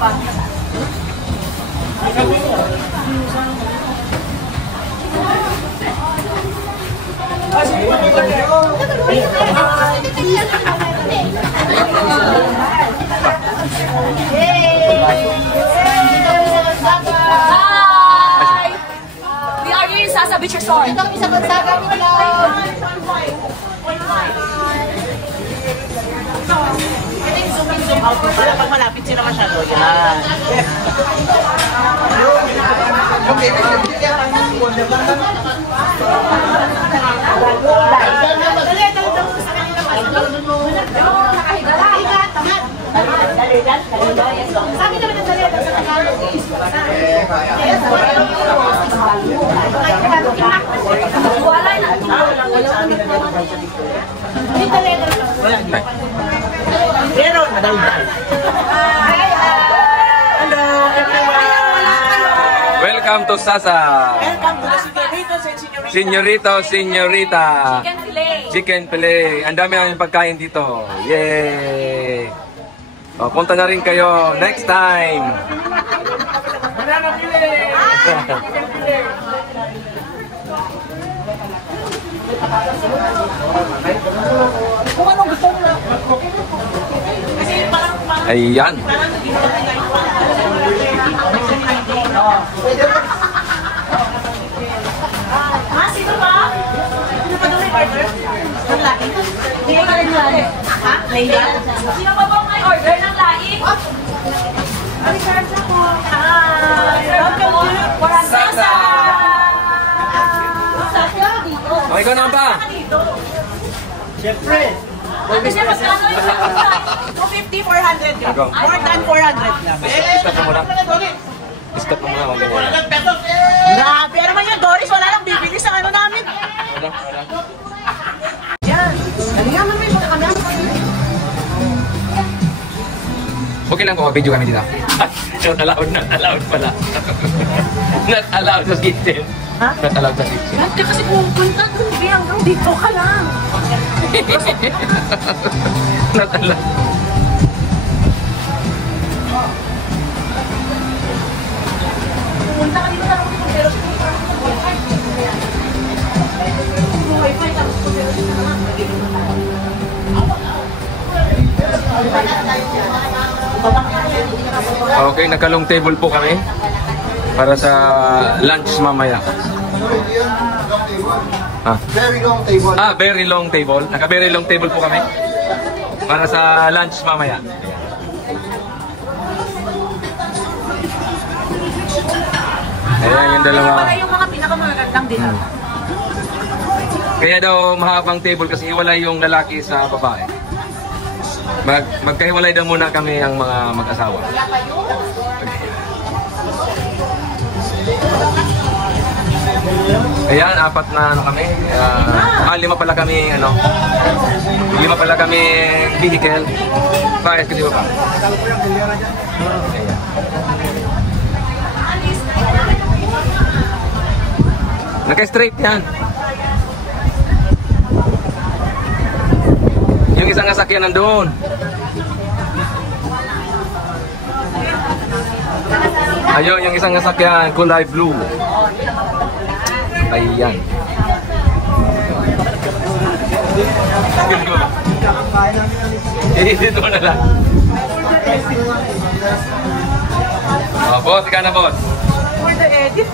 pa. Hi! We are here in Sasa Beach Resort. Ito ang isang Gonzaga Club. Ito yung zoom out. Para pag malapit sila masyado. Yan. Sabi naman ang dali sa Tagalog is wala na. Pero nadaldal. Hello everyone. Welcome to Sasa. Welcome to the Señorito, señorita. Chicken fillet. Chicken fillet. Ang dami ang pagkain dito. Yay! O, punta na rin kayo next time. Kung anong gusto nila. Kasi parang Ayan. sino ba? Sino ba doon order? Ng laing? Hindi ka rin laing. Ha? Leia? Sino pa bang may order ng laing? Ang charge ako. Welcome to Sasa! O, ikaw naman pa. Siyempre. Ate siya, magkano yung 250, 400 lang. Ikaw. More than 400 lang. Stop mo muna. Stop mo muna. Huwag ganyan. Grabe. Ano man yan, Doris? Wala nang bibili sa ano namin. Wala, wala. Yan. Galingan mo yung mga kami. Okay lang kung video kami dito. Not allowed pala. Not allowed sa kitchen. Ha? Not allowed sa kitchen. Hindi kasi pupunta dun, Biyang. Dito ka lang. Not allowed. Pupunta ka dito lang dito. Pero wifi tapos pero Okay, nagkalong table po kami para sa lunch mamaya. Very long table. Very long table. Naka-very long table po kami para sa lunch mamaya. Ayan yung dalawa. para yung mga pinakamagandang dinner. Kaya daw mahabang table kasi hiwalay yung lalaki sa babae. Magkahiwalay daw muna kami ang mga mag-asawa. Ayan, apat na ano kami. Lima pala kami ano. Lima pala kami vehicle. Pares kasi ba? Naka-straight yan. Yung isang sasakyan nandoon. Ayun, yung isang sasakyan, kulay blue. Ayan. Dito mo na lang. Boss, ikaw na boss. For the edit.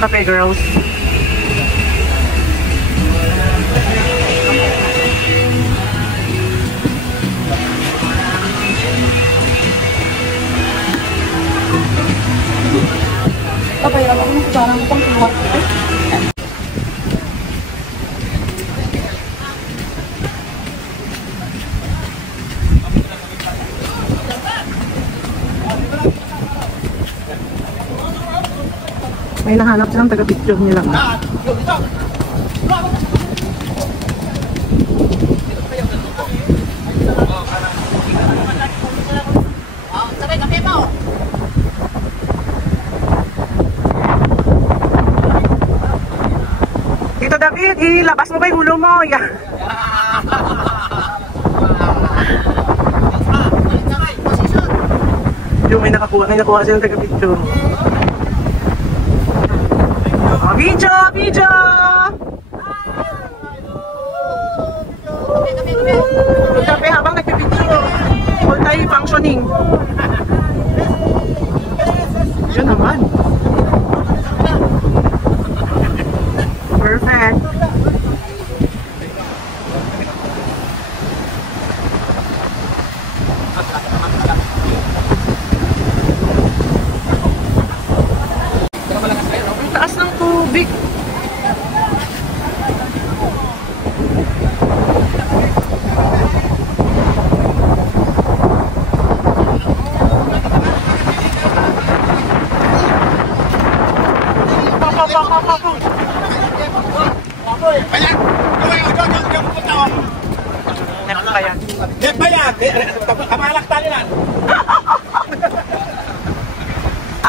kape, girls. Papayaran ako ng kutsarang pang kinuha. May nahanap silang taga-picture nila. Tito David, ilabas mo ba yung ulo mo? Yeah. Yung may nakuha silang taga-picture. Oh, video! Video! Kape habang nagpipicture. Multi-functioning. Yun naman. Perfect. Ang taas ng tubig.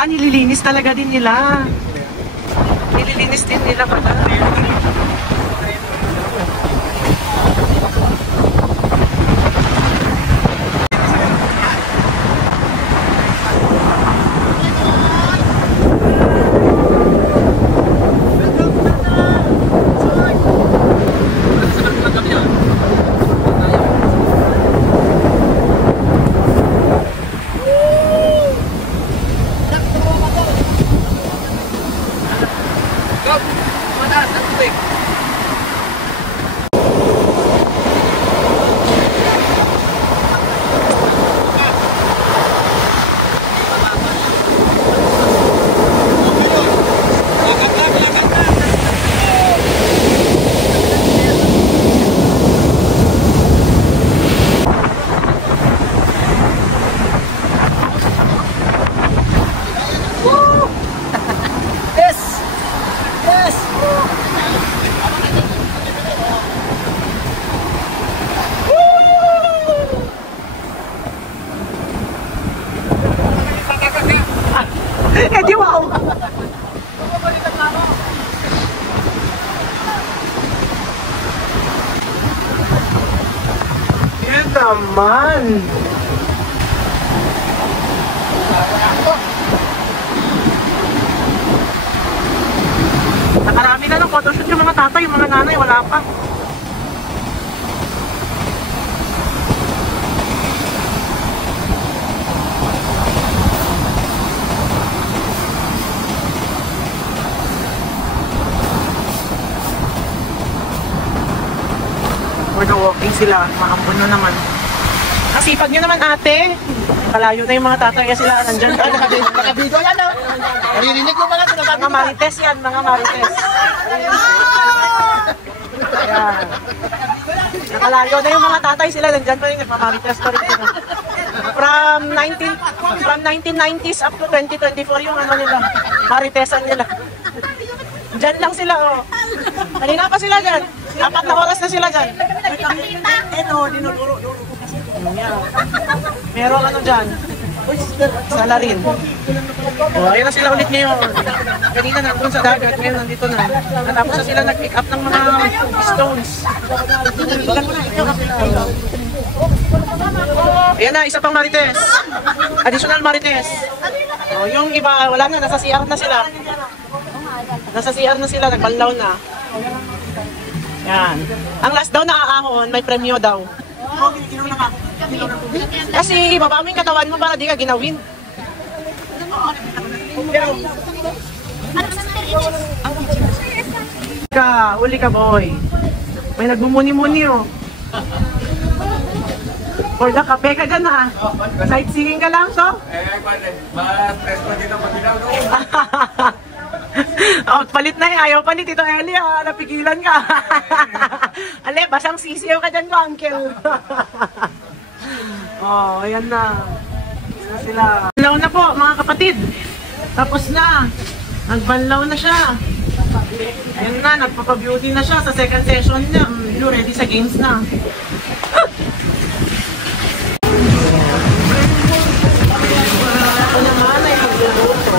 Ah, nililinis talaga din nila. Nililinis din nila pala. Eh di wow! Yan naman! Nakarami na ng photoshoot yung mga tatay, yung mga nanay, wala pa. Walking sila, maambon na naman. Kasipag nyo naman ate. Kalayo na yung mga tatay sila. Nandyan ka. Nakabigo yan o. Naririnig ko mga sinasabi. Mga marites yan, mga marites. Ayan. Nakalayo na yung mga tatay sila. Nandyan pa rin, nagmamarites pa rin sila. From 1990s up to 2024 yung ano nila. Maritesan nila. Diyan lang sila oh. Kanina pa sila dyan. 4 na oras na sila dyan. Ito, dinuduro ko kasi. Merong ano dyan. Salarin. Oh, ayun na sila ulit ngayon. Kanina nandun sa dagat, ngayon nandito na. Natapos na sila nag-pick up ng mga stones. Ayan na, isa pang marites. Additional marites. Oh, yung iba, wala na, nasa CR na sila. Nasa CR na sila, nagbanlaw na. Yan. Ang last daw na aahon, may premyo daw. Kasi ibaba mo yung katawan mo para di ka ginawin. Uli ka, boy. May nagmumuni-muni, oh. For the kape ka dyan, ha? Sightseeing ka lang, so? Mas presto dito pag ilaw, no? Oh, palit na eh. Ayaw pa ni Tito Eli, ha? Napigilan ka. Ale, basang sisiyaw ka dyan ko, uncle. Oh, ayan na. Isa sila. Banlaw na po, mga kapatid. Tapos na. Nagbanlaw na siya. Ayan na, nagpapabeauty na siya sa second session niya. Ready sa games na. Ako naman ay magluluto.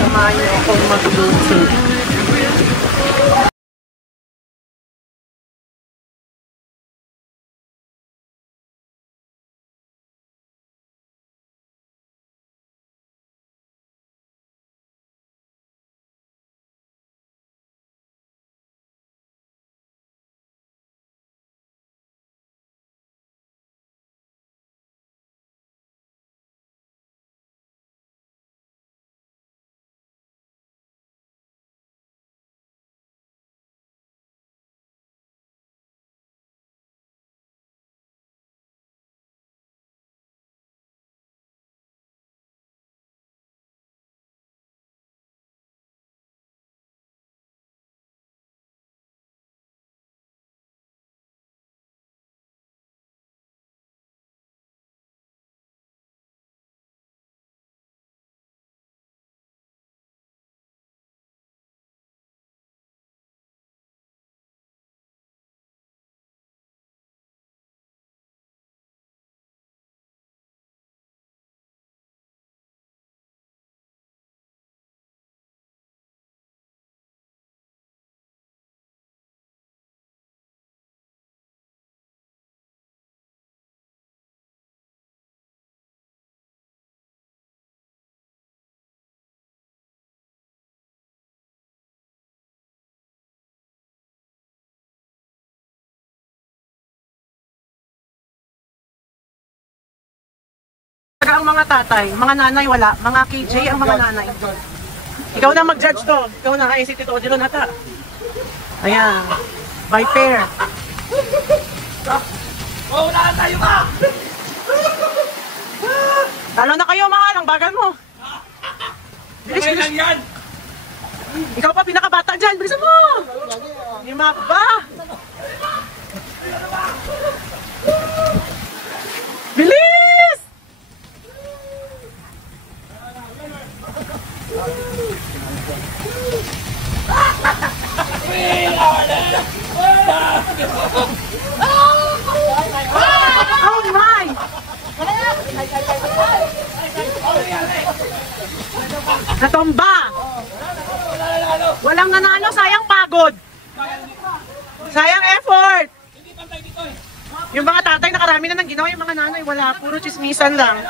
Samahan niyo akong magluto. Ang mga tatay, mga nanay wala, mga KJ ang mga nanay. Ikaw na mag-judge to. Ikaw na, ay si Tito Odilo nata. Ayan. By pair. Oh, wala tayo ba? Talo na kayo, mahal. Ang bagal mo. Bilis, bilis. Yan! Ikaw pa pinakabata dyan. Bilisan mo. Lima ba? Bilis! Oh my! Natomba! Walang nanalo, sayang pagod. Sayang effort. Yung mga tatay nakarami na ng ginawa, yung mga nanay wala, puro chismisan lang.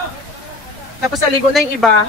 Tapos saligo na yung iba.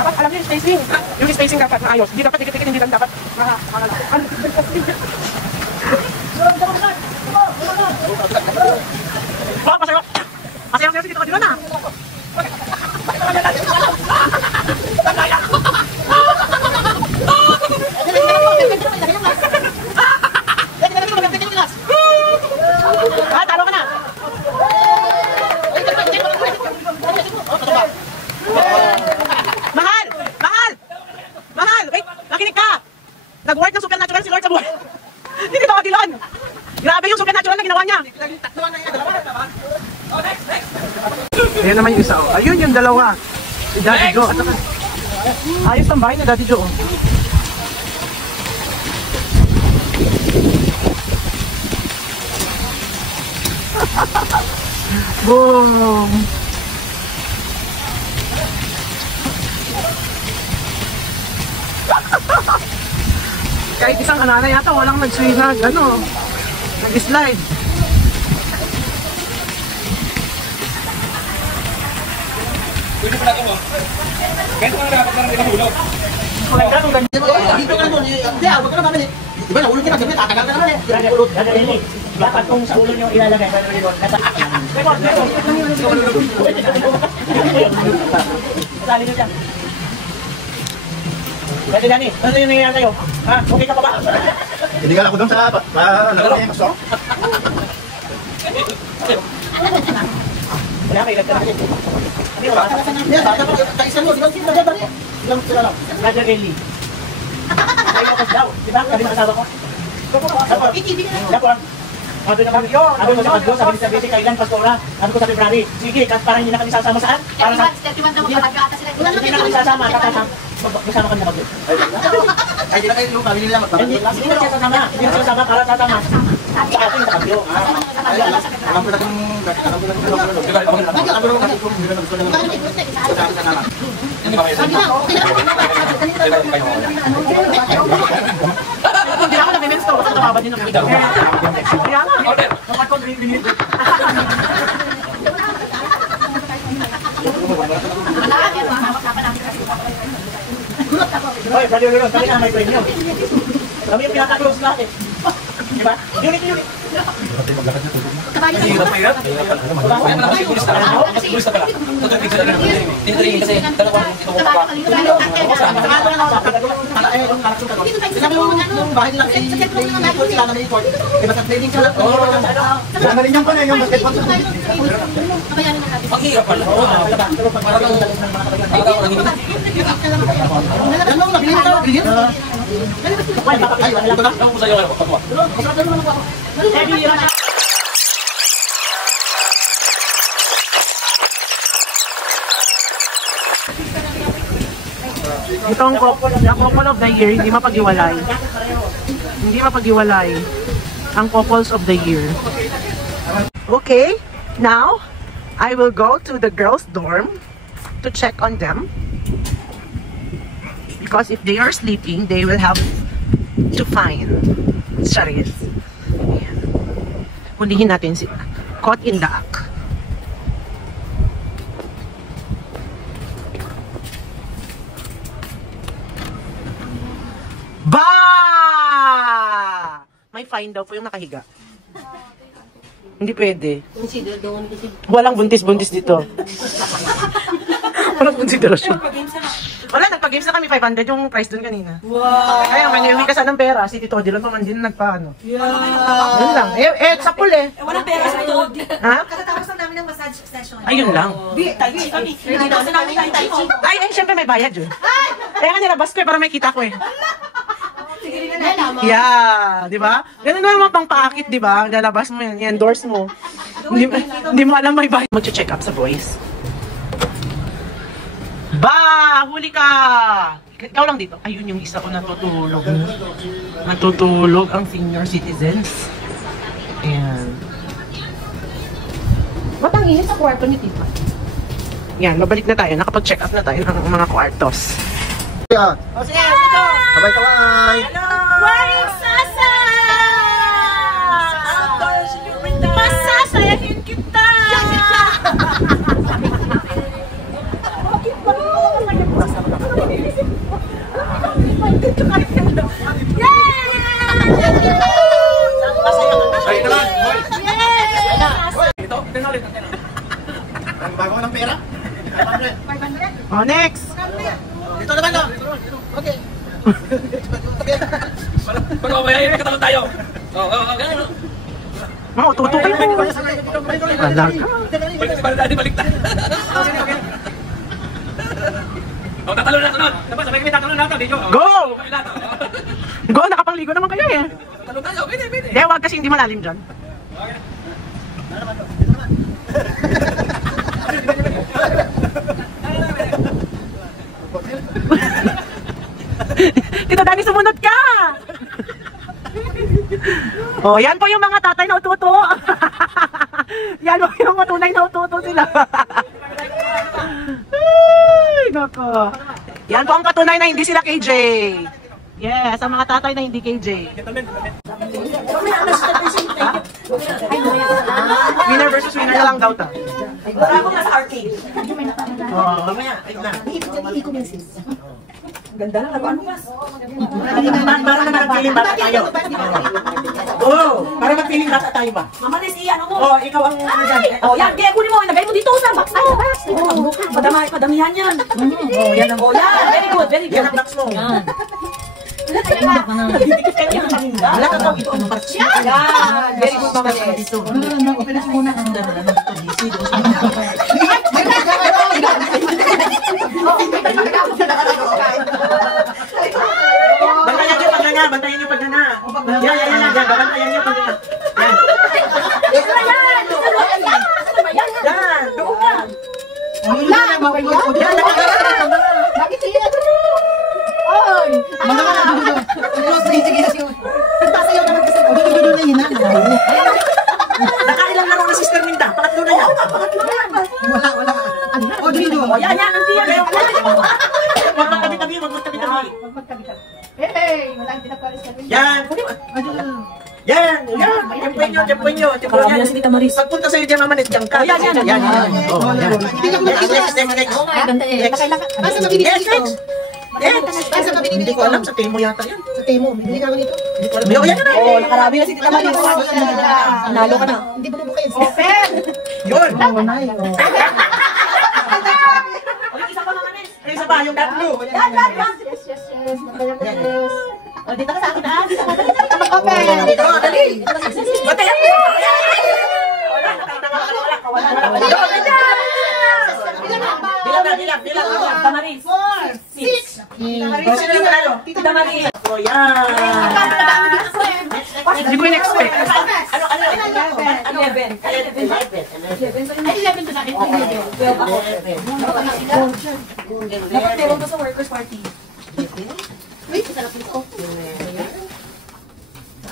Dapat alam niyo yung spacing. Yung spacing dapat maayos. Hindi dapat dikit-dikit, hindi lang dapat masaya. Masaya si Tito Odilo na. Talo ka na. Mahal! Mahal! Mahal! Wait! Nakinig ka! Nag-work ng supernatural si Lord sa buhay. Ayan naman yung isa. Oh. Ayun yung dalawa. Si Daddy Joe. Ayos ang bahay ni Daddy Joe. Boom! Kahit isang anana yata, walang nag-swing nag-slide. Pwede pala ito mo. Kahit mga dapat parang hindi mahulog. Dito ka naman. Hindi, wag ka naman. Di ba, nahulog ka na. Siyempre, tatagal ka naman eh. Gagawin dapat kung sa ulo nyo ilalagay, gagawin doon. Sali nyo dyan. Pwede Dani, ano yung nangyayari kayo? Ha? Okay ka pa ba? Hindi ka lang ako doon sa nakalimos ko. Wala kayo, nagtara kayo. Hindi, bata pa. Kaisan mo, di ba? Sino na dyan? Ilang sila lang. Roger Kelly. Kayo ko daw, di ba? Sabi ng asawa ko. Dapat. Sabi na kami, sabi mo sa Pagdo, sabi ni Sabete, kailan Pastora? Sabi ko sa February, sige, parang hindi na kami sasama saan? Para sa... Hindi na kami sasama, kasama kami na Pagdo. Ay, di na kayo yung family nila. Hindi na siya sasama, hindi na siya sasama para sasama. Sa akin, sa Pagdo. Alam ko na kung... Hindi ba kayo sa inyo? Hindi ako nag-mensto, kasi tumabad din ang video. Kaya nga, kapag ko binili. Hoy, brother Leon, sabi na may premium. Kami yung pinaka-close natin. Diba? Unit. Hindi hirap mahirap. Kaya naman kasi pulis na lang. Pulis na pala. Tutulipig sila ng tinatringin kasi dalawang tinukong pa. Sinabi yung bahay nila ay sila na may report. Diba sa trading sila? Sana rin yung pala yung basketball. Ang hirap pala. Parang Yan mo, nabilin ka, nabilin. Ay, ito na. Ang sa'yo kayo, patuwa. Itong couple of the year, hindi mapag-iwalay. Hindi mapag-iwalay ang couples of the year. Okay, now, I will go to the girls' dorm to check on them. Because if they are sleeping, they will have to find Charis. Ayan. Hulihin natin sila. Caught in the act. Ba! May fine daw po yung nakahiga. Hindi pwede. Walang buntis-buntis dito. Walang konsiderasyon. Wala, nagpa-games na kami. 500 yung price dun kanina. Wow! Kaya maniwi ka sa ng pera. Si Tito Odilon pa man din nagpaano. Yeah! Yun lang. Sa pool eh. Walang pera sa ito. Ha? Katatapos lang namin ng massage session. Ayun lang. Kasi namin tayo tai chi. Ay, syempre may bayad yun. Kaya nga nilabas ko eh, para may kita ko eh. Yeah, di ba? Ganun naman pang paakit, di ba? Lalabas mo yan, i-endorse mo. Hindi mo alam may bayad. Mag-check up sa boys. Ba! Huli ka! Ikaw lang dito. Ayun yung isa ko natutulog. Natutulog ang senior citizens. Ayan. Ba't ang init sa kwarto ni Tita? Yan, mabalik na tayo. Nakapag-check up na tayo ng mga kwartos. Yeah. O sige, dito! Bye-bye. Wearing Sasa! Masasayahin kita! Ay, ito lang. Hoy. Ito na ulit. Ang bago ko ng pera. O, next! Dito naman no. Okay. Pag mamayayari, katawan tayo. Ganun. Oo, tutukin mo. Wala ka. Balik na. Tatalo na sunod. Tapos sabay kami tatalo na ito. Go! Go, nakapangligo naman kayo eh. Tatalo tayo. Pwede. Hindi, wag kasi hindi malalim dyan. Tito Danny, sumunod ka! Oh, yan po yung mga tatay na ututo. Yan po yung matunay na ututo sila. Ay, nako. Yan po ang patunay na hindi sila KJ. Yes, ang mga tatay na hindi KJ. Winner versus winner na lang daw ta. Wala akong nasa arcade. Oh, mamaya. Ayun na. Ganda lang, ano mas? Para naman magpiling bata tayo. Oo, para magpiling bata tayo ba? Mama Nes, ano mo? Oo, ikaw ang... Oh, yan, kaya kunin mo, nagay mo dito sa box. Ay, padamihan yan. Oo, yan ang... Oh, yan, very good, very Yan good. ang box mo. Yan. Didikit ka niya ang paninda. Wala ka to, ito ang box niya. Yan, very good, Mama Nes. Bantayan niyo pag na, bantayan niyo pag na. Yan, bantayan niyo pag na. Yan, doon ka. Yan, Bakit siya? Oy! nakailang laro na sister Minda. Pangatlo na yan. Oh, yan, yan, ang tiyan. Huwag magtabi-tabi, huwag magtabi-tabi. Hey! Walang pinapalis ka rin. Yan. Yan. Jumpuin nyo. Grabe yan si Tita Maris. Pagpunta sa'yo dyan, Mama Nes, dyan ka. Yan. Oh, yan. Next. Ay, ganda eh. Yes. Hindi ko alam, sa Temo yata yan. Sa Temo, bibili ka ako nito. Hindi ko alam. Yan na. Oh, nakarami na si Tita Maris. Nalo ka na. Hindi mo na kayo. Open! Yun. Oh, yung isa pa, Mama Nes. Ay, isa pa, yung tatlo. Yan. Yes. Oh, dito ka sa akin, ah. Dito ka. Open! Oh, dali. Batayan mo. Bilang. Tita Maris. 6. Sino yung nanalo? Tita Maris. Oh, yan. Hindi ko in-expect. Ano? 11. Ay, 11 to sa akin. Dapat meron to sa workers party. Wait, sarap nito.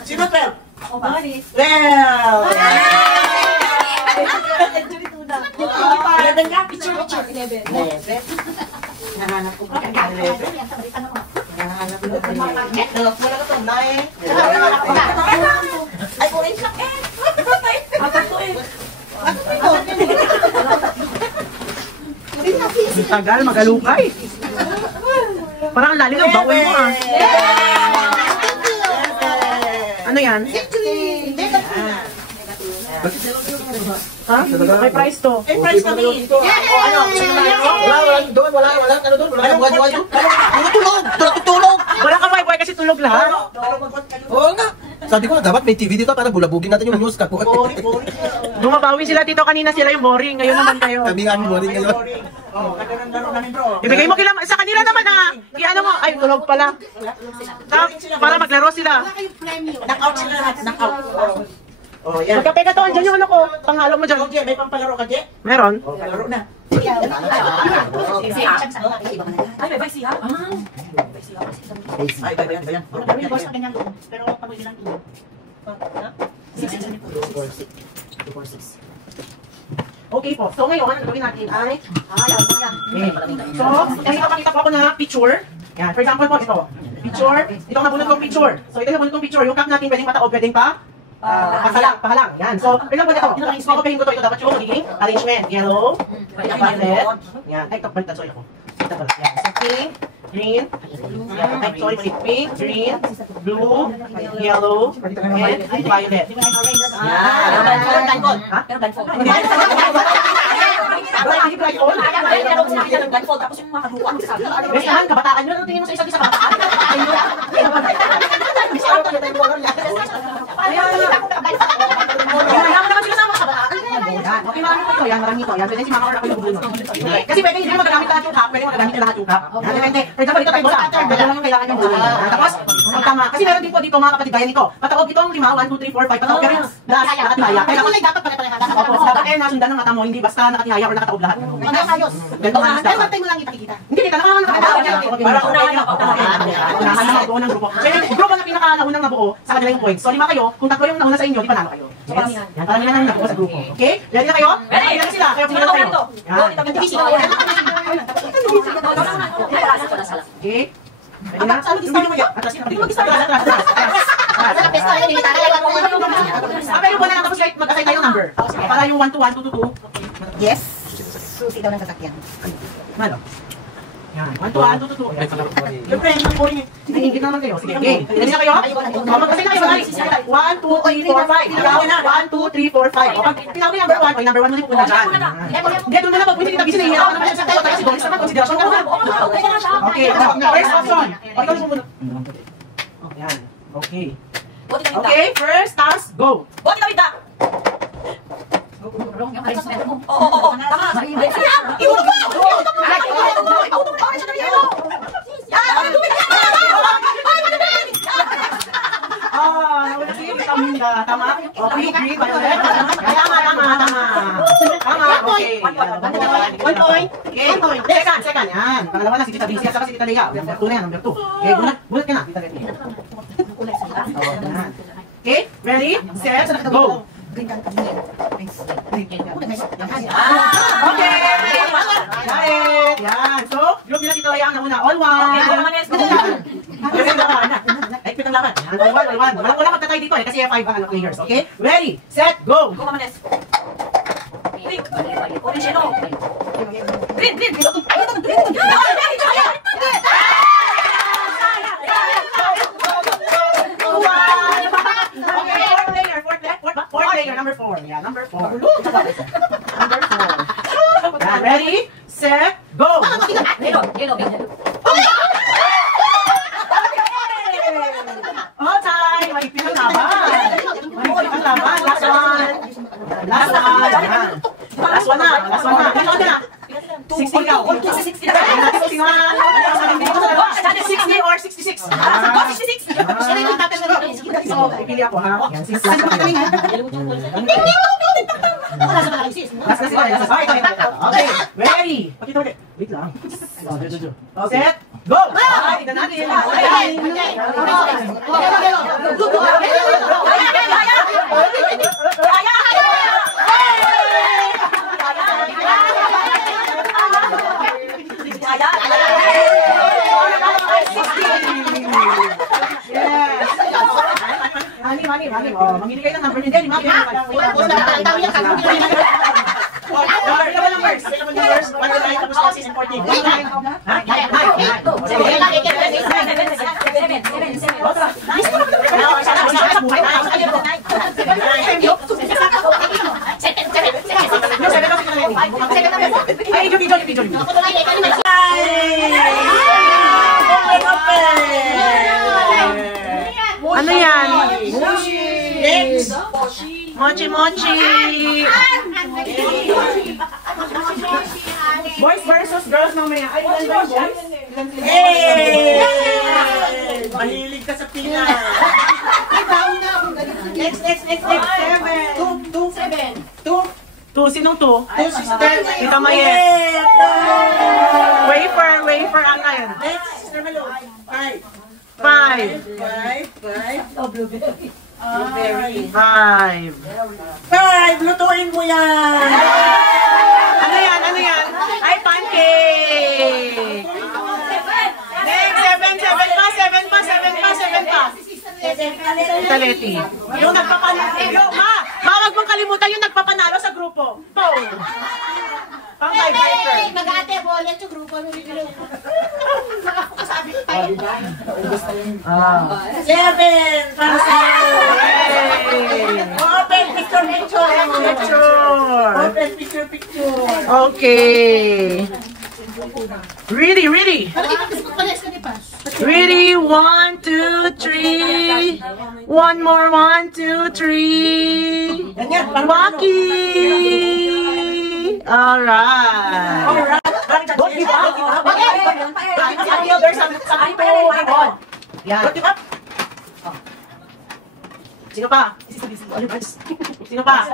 Sino 12? Oh, Maris. Well. 11 ka? Picture. 11. Nahanap ko ba? 11. Nahanap ko ba? Wala ka to. 9. Ay, orange lang eh. Apat to eh. Tagal, magalukay. Parang ang lalim ng baon mo ah. Ano yan? Ha? May price to. Eh, price kami. Oh, ano? Sino na yun? Wala. Doon, wala. Ano doon? Wala. Tulog. Tulog. Wala ka wifi kasi tulog lahat. Oo nga. Sabi ko, dapat may TV dito para bulabugin natin yung news ka. Bumabawi sila dito kanina, sila yung boring. Ngayon naman kayo. Kami nga mo rin ngayon. Oh, laro namin bro. Ibigay mo kila sa kanila naman ah. Ano mo? Ay, tulog pala. Para maglaro sila. Wala kayong premium. Knockout sila lahat. Knockout. Oh, yan. Magkape ka to, andyan yung ano ko. Panghalo mo dyan. Ikaw, Je, may pampalaro ka, Je? Meron? Oh, palaro na. Ay, may vice ha? Ay, ba yan? Pero pag ilang to. Okay po. So ngayon, ang gawin natin ay... So, pakita ko ako na picture. Yan. For example po, ito. Picture. Ito ang nabunod kong picture. So, ito yung nabunod kong picture. Yung cup natin pwedeng pataob, pwedeng pa... pahalang. Yan. So, ito po ito. Ito dapat yung magiging arrangement. Yellow, violet. Yan. Ay, ito. Baliktad. Sorry ako. Ito pala. Yan. So, pink, green. Yan. Ay, sorry. Mali. Pink, green, blue, yellow, and violet. Yan. Ha? Pero blindfold. Blindfold. Tapos yung mga kaduwa ko sa akin. Bestahan, kabataan nyo. Ano tingin mo sa isa't isa kabataan? Kaya naman naman sila sa mga kabataan. Okay, marami ko ito. Yan, marami ito. Yan, pwede si mama or ako yung bubulong. Kasi pwede hindi mo magagamit lahat yung cup. Pwede mo magagamit yung lahat yung cup. Yan, depende. For example, ito tayo bola. Dalawa lang yung kailangan yung bubulong. Tapos, tama. Kasi meron din po dito mga kapatid gaya nito. Pataob itong 5, 1, 2, 3, 4, 5. Pataob pero yung last, nakatihaya. Kaya Kulay dapat pare-pareha. opo, dapat kaya nasundan ng mata mo, hindi basta nakatihaya or nakataob lahat. Ayos. Ganito nga Pero one time mo lang ipakikita. hindi kita nakakatawa. Para unahan na ako ng grupo. So yung grupo na pinakaunang nabuo sa kanila yung points. So 5 kayo, kung 3 yung nauna sa inyo, di panalo kayo. Yes. Yan, paramihan na yung nabuo sa grupo. Okay? Ready na kayo? Ready na sila. Kayo pumunta kayo. Okay? Ready na? Atras yun. Pero wala lang tapos kahit mag-assign tayo ng number. Para yung 1 to 1, 2 to 2. Yes. Susi daw ng sasakyan. Malo. Yan. 1 to 1, 2 to 2. Yung friend, yung boring. Hinihingit naman kayo. Sige, okay. Ready na kayo? Mag-assign na kayo. 1, 2, 3, 4, 5. 1, 2, 3, 4, 5. Pag tinawag yung number 1, o yung number 1 mo din pupunta dyan. Hindi, doon mo na pag pwede kita bisin. Hindi ako naman siya sa tayo. Kasi bonus naman, konsiderasyon ka na. Okay. First option. O, ikaw yung pupunta. Yan. Okay. Okay, first task, go. Tama? Okay, green, violet. Tama, okay. 1 point. Okay. Second, yan. Pangalawa na, si Tita Vinci. Saka si Tita Lea. Number 2 na yan, number 2. Okay, bulat ka na, Tita Lea. Okay, ready, set, go. Okay! Yan. So, group nila Tito Lea ang nauna. All one. Ay, pitang laban. All one. Walang magtatay dito eh, kasi 5 ang players. Okay? Ready, set, go! Fourth player, number 4. Yeah, number 4. Number 4. Yeah, ready, set, go! Oh, time! Mahigpit ang laban. Last one. Yan. Last one na. Ilan ka na? 60 ka. 60 or 66? 66. So, ipili ako ha. Yan, 6 last na kayo. Last na sila. Okay, ready. Pakita ulit. Wait lang. Set, go! Tignan natin. Mani. Oh, mamili kayo ng number niyo. Hindi, 5. Numbers. 1 to 9, tapos 6 and 14. 9. Ano yan? Mochi. Boys versus girls mamaya. Ay, ilan ba yung boys? Mahilig ka sa pina. Next. 2. Sinong 2? Ito Mayet. Wafer ang yan. Next, Sister Malo. 5. 5. 5, lutuin mo yan. Ano yan? Ay, pancake! Next, 7 pa. Italeti. Yung nagpapanalo. Ma, wag mong kalimutan yung nagpapanalo sa grupo. Pang tiebreaker. Mag-ate, bolet yung grupo. Sabi ko tayo. 7, para sa'yo. Open picture. Open picture. Okay. Ready. Ready, 1, 2, 3. One more, 1, 2, 3. Waki! Alright. Don't give up. There's something to give on. Yan. Don't give up. Sino pa? Sino pa?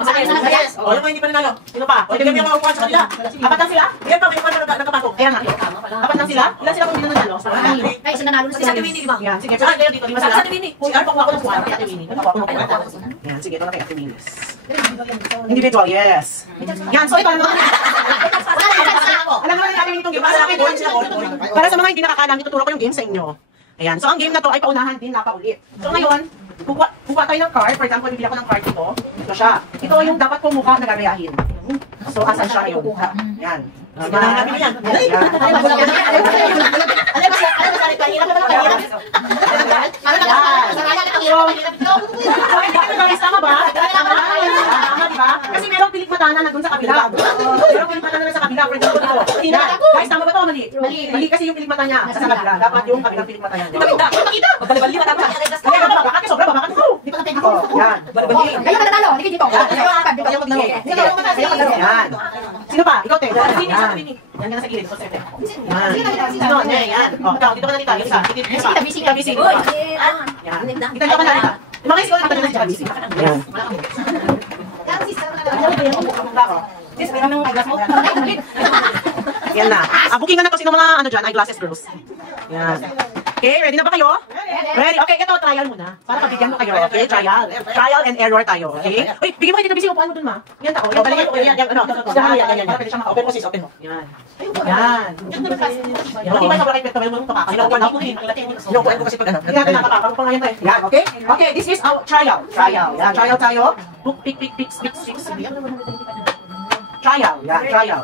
Yes. O, yung mga hindi pa nanalo. Sino pa? O, ibigay mo yung mga upuan sa kanila. Apat lang sila? Yan pa, may upuan na nagkapatong. Ayan nga. Apat lang sila? Ilan sila kung hindi na nanalo? Ay, isa nanalo na Si sila. Ate Winnie, di ba? Yan, sige. Saka kayo dito, lima sila. Sa Ate Winnie. Si Arpa, kuha ko ng upuan. Kay Ate Winnie. Kuha ko ng upuan. Yan, sige. Ito na kay Ate Winnie. Individual, yes. Yan, so ito na naman. Alam naman natin itong game. Para sa akin, board sila, board. Para sa mga hindi nakakaalam, ituturo ko yung game sa inyo. Ayan, so ang game na to ay paunahan din, napaulit. So ngayon, kukuha tayo ng card. For example, bibili ako ng card ito. Ito siya. Ito yung dapat kong mukha na gagayahin. So, asan siya yun? Yan. Yan. Yan. Guys, tama ba? Tama, diba? Kasi merong pilikmatana na dun sa kabila. Merong pilikmatana na sa kabila. For example, ito. Guys, tama ba ito o mali? Mali kasi yung pilikmata niya sa kabila. Dapat yung kabilang pilikmata niya. Makita! Magbalibali ba tama? Kaya baba ka, sobra baba ka. Di pa ka yan. Balibali. Kayo ka nanalo. Hindi dito. Yan. Sino pa? Ikaw, te. Yan. Yan ka na sa gilid. Yan. Sino? Yan. O, ikaw. Dito ka na dito. Yung isa. Kita busy. Yan. Kita nyo ka na. Mga isko na kita nyo na busy. Yan. Yan na. Bookingan na to sino mga ano dyan, eyeglasses girls. Yan. Okay, ready na ba kayo? Ready? Okay, ito, trial muna. Para kabigyan mo kayo, okay? Trial. Trial and error tayo, okay? Uy, bigyan mo kayo dito, busy. Upuan mo dun, ma. Yan, tako. Yan, yan, yan, ano. Yan. Para pwede siya open mo, sis, open mo. Yan. Yan. Yan. Hindi ba ikaw pala kayo mo tapos? Inuupuan ako eh. Inuupuan ko kasi pag ano. Hindi natin nakakapag pa ngayon tayo. Yan, okay? Okay, this is our trial. Trial. Yan, trial tayo. Pick. Trial. Yan, trial.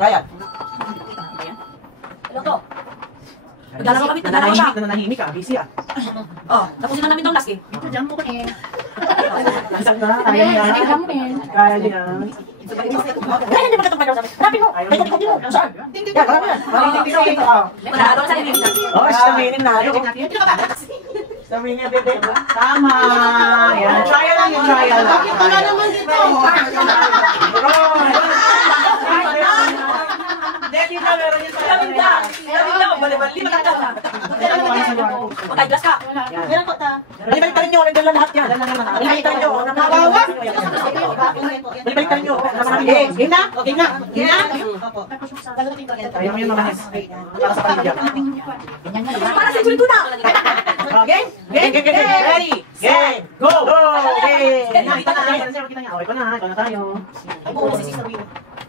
Trial. Ano to? Maglalaro kami, naglalaro siya. Nananahimik ka, busy ah. Oh, tapusin na namin tong last game. Diyan mo eh. Isang na, kaya niya. Kaya niya. Kaya hindi magkatong pala sa amin. Hanapin mo! May kapit mo! Saan? Yan, wala mo yan. Manalo sa amin. Oh, staminin na. Staminin, bebe. Tama. Yan, trial lang yung trial. Wala naman dito. Dito na, meron yun sa Sabi ka! Sabi ka! Balibali! Magkata ka! Mag-eyeglass ka! Meron po ta. Balibalik ka rin nyo. Nandun lang lahat yan. Balibalik ka rin nyo. Nawawa? Balibalik ka rin nyo. Game na? Game na? Game na? Ayaw mo yung mga nes. Para sa pamilya. Para sa Julito na! Game? Ready? Game! Go! Game! Nakita na. Okay na. Ito na tayo. Ay, buo si Sister Win.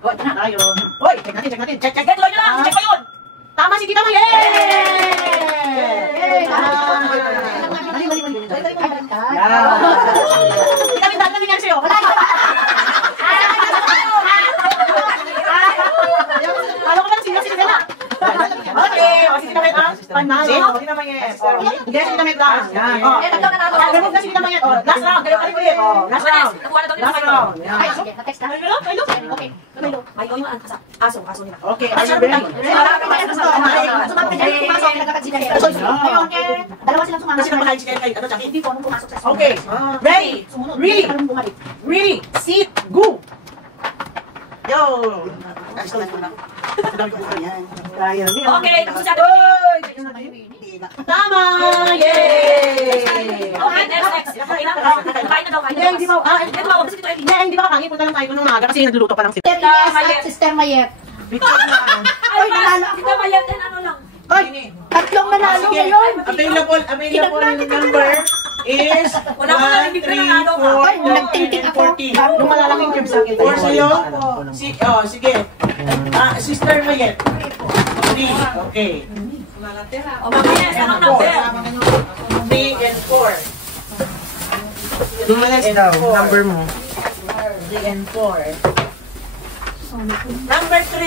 Ito na tayo. Hoy! Check natin. Check. Get loy nyo lang! Check pa yun! Tama si Tita May! Yay! Tita May, dahil nangyari sa'yo. Ano ka ba sino na? Okay, si Tita May, panalo. Tita May, hindi, si Tita May lang. Remove na si Tita May. Last round, kayo kayo ulit. Last round. Last round. Text na. Okay. May yung aso nila. Okay, are you ready? Dalawa silang sumama. Kasi nagmahal si Kay, ano, Jackie? Hindi po, nung pumasok sa Okay, ready, really, sit, go! Yo! Okay, tapos sa Tama! Yay! Okay, next. Kain na daw. Hindi ba? Hindi ba kakangin? Punta lang tayo nung umaga kasi nagluluto pa ng sila. Sister Mayet. Picture na. Ay, nanalo. Kita mayat din ano lang. Ay! Tatlong nanalo ngayon. Available number is 1, 3, 4, 14. Yung malalaking cubes sa akin. 4 sa'yo? Sige. Sister Mayet. 3. Okay. O, mamaya, sa number. 3 and 4. Number mo. 3 and 4. Number 3!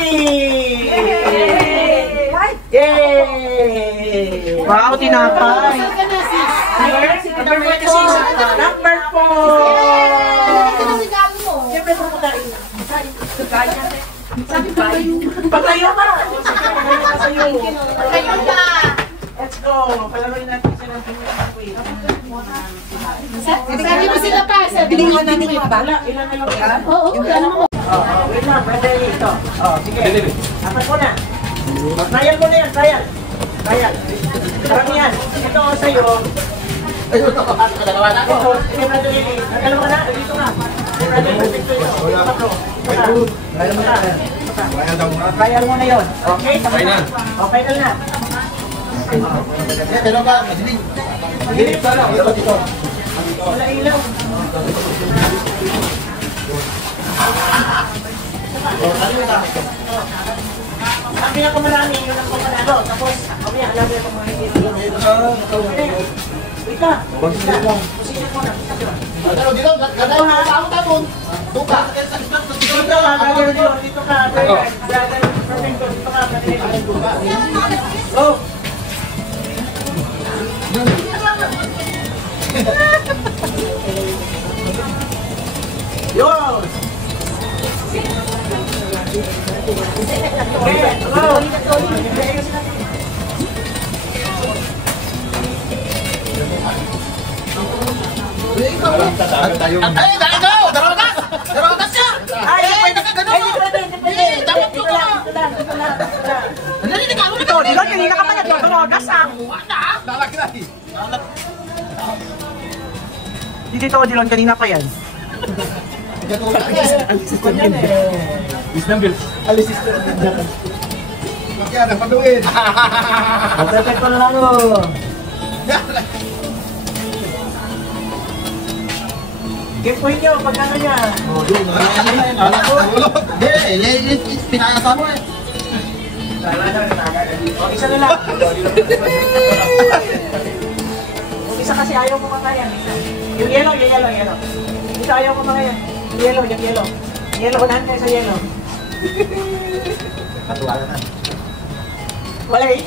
Yay! Wow, tinapay! Number 26. Number 4! Siyempre puputarin. Patayo ka! Patayo ka! Let's go! Palaroin natin sila. Sabi mo sila pa, sabi mo na ba? Ilan na lang ka? Oo, ano mo? Wait lang, pwede ito. Sige. Apat mo na. Trial mo na yan, trial. Trial. Karamihan. Ito sa'yo. Ito, sige, Brother Lily. Nagalaw ka na, dito ka. Sige, Brother Lily, dito ka. Trial mo na yun. Okay? Final. Okay na. Pero ba, madilim. Madilim pa lang. Dito. Wala ilaw. Ang pinakamarami, yun ang pamanalo. Tapos, mamaya, alam mo yung mga hindi. Wait ka. Position mo na. Pero dito, gano'n ha, tapon. Tuka. Dito ka, brother Dito. Dito ka, brother. Perfecto. Dito ka, brother. Go. Yun. Okay, go. Ay, dalago! Darawatas! Darawatas siya! Ay, hindi pwede. Dito lang. Ito, di ba? Kanina ka pa nagdodorogas ah. Lalaki na eh. Di dito ko dilon kanina pa yan. Alisis na rin. Bakyan, napaduin. Perfect ko na lang o. Game point nyo, pagkano niya? Hindi, pinayasa mo eh. O, isa na lang. Isa kasi ayaw ko makayan. Yung yellow. Isa ayaw ko makayan. Yung yellow. Yellow, unahan kayo sa yellow. Katuwala na. Wala eh.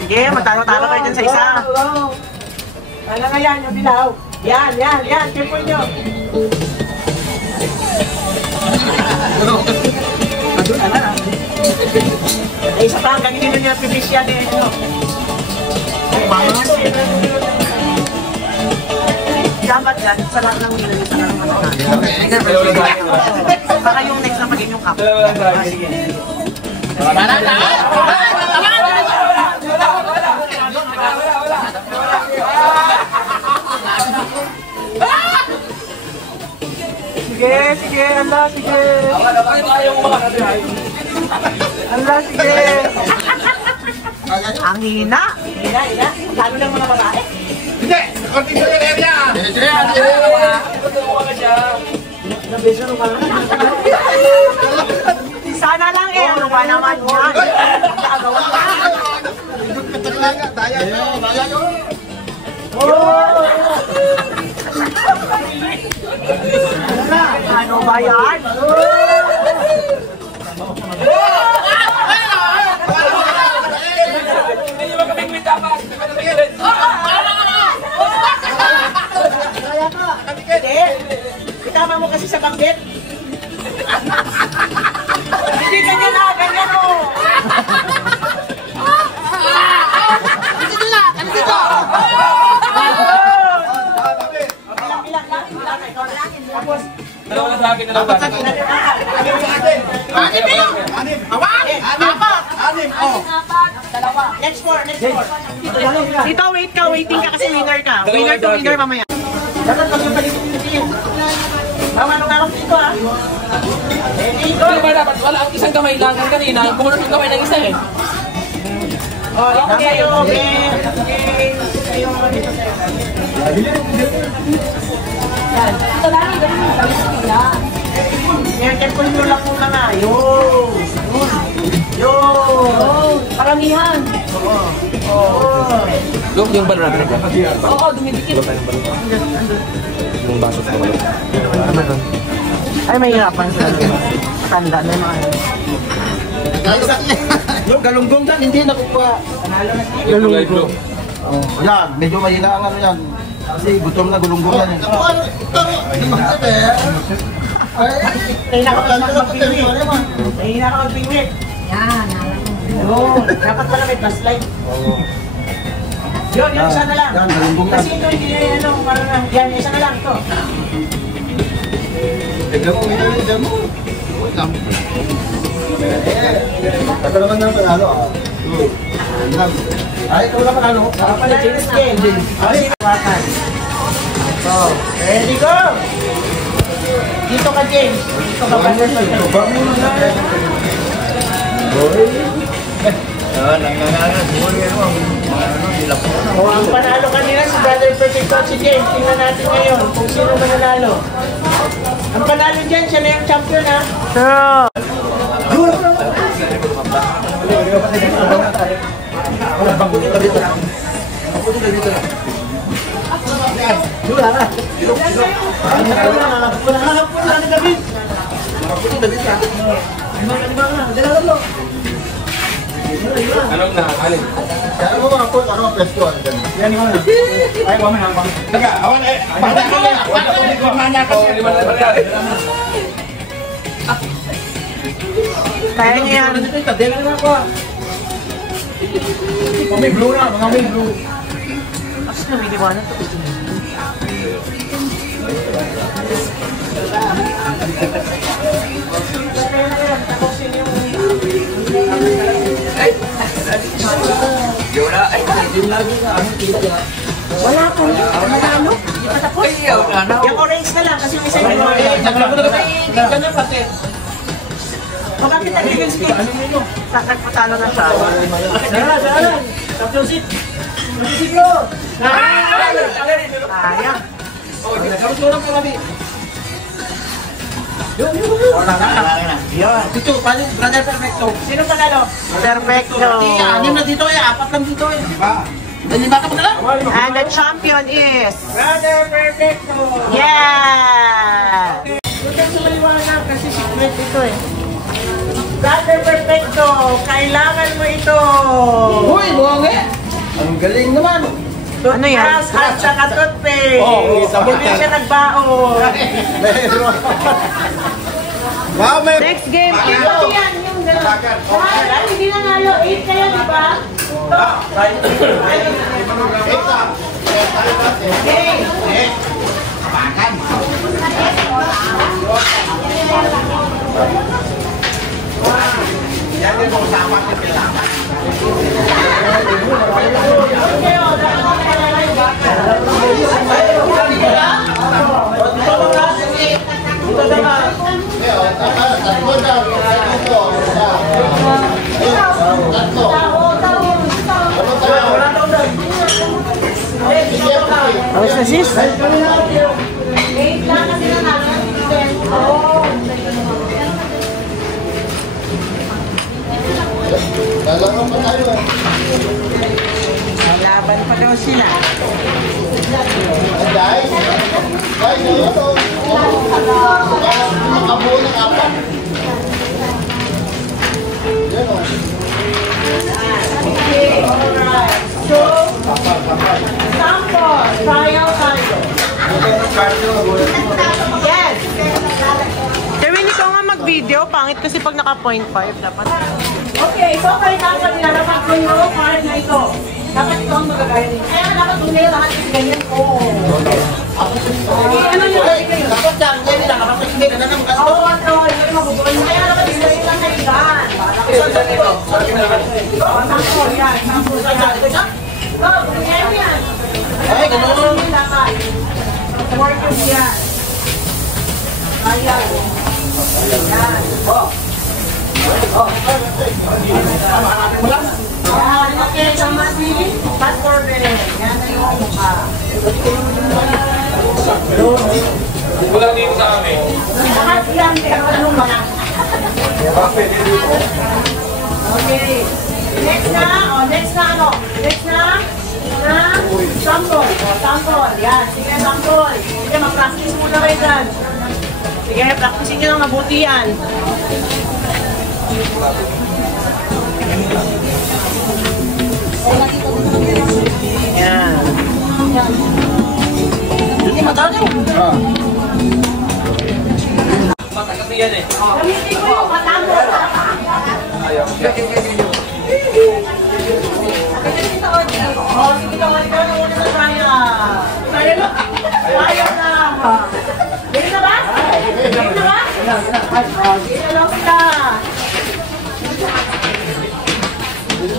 Sige, magtalo-talo kayo dyan sa isa. Wow. Ano nga yan, yung dilaw. Yan. Game point nyo. Ay, isa pa, hanggang hindi nyo pibis yan eh. Dapat yan, sa lahat ng nila sa lahat ng mga para yung next na maging yung cup. Sige. Sige, ala, sige. Ala, sige. Ang hina. Hina. Lalo ng mga babae. Hindi! Konting sa yung area! Nabeso nung mga Sana lang eh, ano ba naman yan? Nakagawa ka. Daya nyo! Ano ba yan? Hindi. Itama mo kasi sa banggit. Hindi ganyan o. Tapos, Dalawa na sa akin, dalawa. Anim! Oh! next four. Dito, waiting ka kasi winner ka. Winner to winner mamaya. Dapat pag-ibalik yung team. Mamanong dito ah. Ready, go. Di ba dapat wala ang isang kamay lang ng kanina, bumunod yung kamay ng isa eh. Oh, ito kayo, okay. Kayo, dito sa'yo. Ito lang, ganun mo kami sa pila. Temple nyo lang muna nga. Yun. Paramihan. Look, yung balon natin. Oo, dumidikit. Yung baso sa balon. Ay, mahirapan sila. Tanda na mga. Yung galunggong dyan, hindi nakukuha. Galunggong. Yan, medyo mahina ang ano yan. Kasi gutom na gulunggong yan eh. Kaya ka mag-pingwit. Yan, alam mo. Yun. Dapat pala may flashlight. Yun, isa na lang. Yan, galimbong yan. Kasi ito hindi ano, marunong. Yan, isa na lang to. Tignan mo. Ito naman ng panalo. Ay, ito na panalo. James game. Ay, wakan. So, ready go! Dito ka, James. Dito ka, Banner. Ang panalo kanina si Brother Perfect at si James. Tingnan natin ngayon kung sino mananalo. Ang panalo dyan, siya na yung champion, ha? Anong na? Alin? Ano mo mga po, ano ang presko? Yan yung ano. Ay, wala na. Taga, awan eh. Bata ka na. Kumanya ka. Kaya niya yan. Tadela na ako. May blue na, mga may blue. Mas namiliwanan to. Wala ka niya. Manalo. Hindi pa tapos. Yung orange na lang kasi may sa'yo yung orange. Ganun pati. Baka kita naging skate. Nagpatalo na siya. Daran! Champion seat! Masiglo! Sayang. Yan. Dito, paano brother perfecto? Sino panalo? Perfecto. Anim na dito eh, apat lang dito eh. Diba? Lima ka pa na? And the champion is... Brother Perfecto! Yeah! Huwag kang sumaliwanag kasi secret ito eh. Brother Perfecto, kailangan mo ito! Uy, buwang eh! Ang galing naman! Ano yan? Toothbrush at saka toothpaste! Oh, sabot Hindi yan. siya nagbaon! Wow, may... Next game Ito is... yan, yung gano'n. Ay, hindi nanalo. 8 kayo, di ba? Tapos na sis? Laban pa daw sila. Guys, ito. Makabuo ng apat. Yan o. Okay, alright. So, sample, trial tayo. Yes! Kevin, ikaw nga mag-video. Pangit kasi pag naka 0.5 dapat. Okay, so dapat nilalapat ko yung part na ito. Dapat ito ang magagaya nito. Kaya dapat bumili lahat yung ganyan ko. Ano yung ganyan? Dapat dyan, ngayon lang, kapag hindi ka na ng ganito. Oo, ito. Yung mabubuhay. Kaya dapat bumili lang kayo dyan. Sample, yan. Sample ka dyan. Go, ganyan yan. Ay, ganun. Dapat. Workers yan. Ayan. Yan. Yan, okay, samasi, passport rin. Yan na yung mukha. Wala dito sa amin. Lahat yan, pero anong mga? Okay. Next na, next na ano? Next na, sample. Sample, yan. Sige, sample. Sige, mag-practice muna kayo dyan. Sige, practice nyo ng mabuti yan. Yan. Hindi matalo. Kasi yan eh. Gamitin ko yung katamo. Ayaw. Oh, sige ka, ikaw na muna sa trial. Trial na. Trial na. Game na ba? Game na ba? Game na lang sila.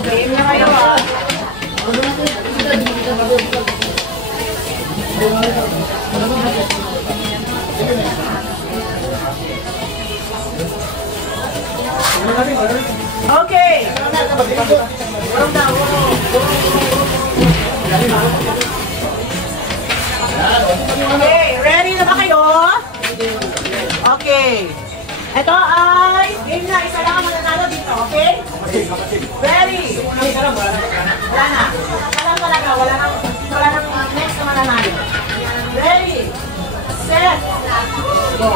Game na kayo ha. Okay. Okay, ready na ba kayo? Okay. Ito ay game na, isa lang ang mananalo dito, okay? Ready? Wala na. Wala talaga, wala na next na mananalo. Ready? Set. Go.